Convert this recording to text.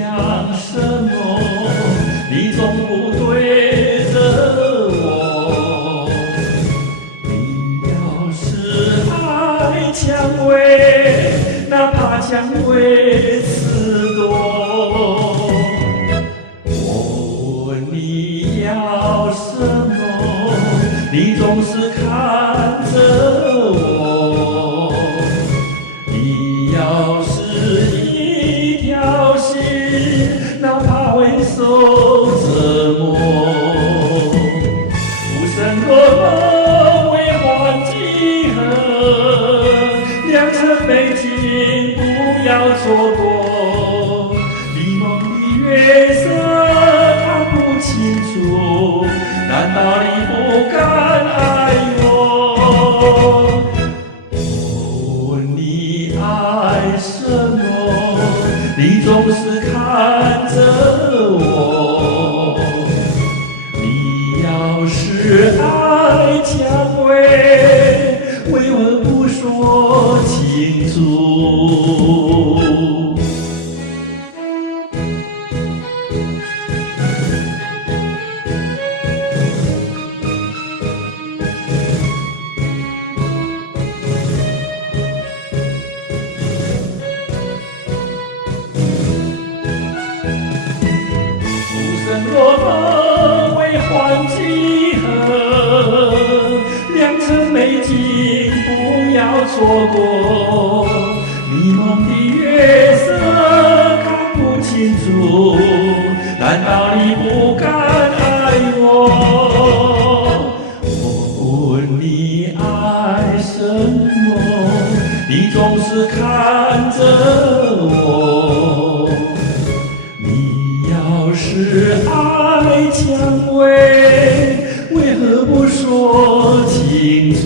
想什么？你总不对着我。你要是爱蔷薇，哪怕蔷薇刺多。我问你要什么，你总是看着我。你要是一条心，哪怕会受折磨。浮生若梦，为欢几何？良辰美景不要错过。迷蒙的月色看不清楚，难道你不敢爱我？我问你爱什么，你总是看着我。你要是爱蔷薇，为何不说清楚？若梦为欢几何？良辰美景不要错过。迷蒙的月色看不清楚，难道你不敢爱我？我问你爱什么，你总是看着我。要是爱蔷薇，为何不说清楚？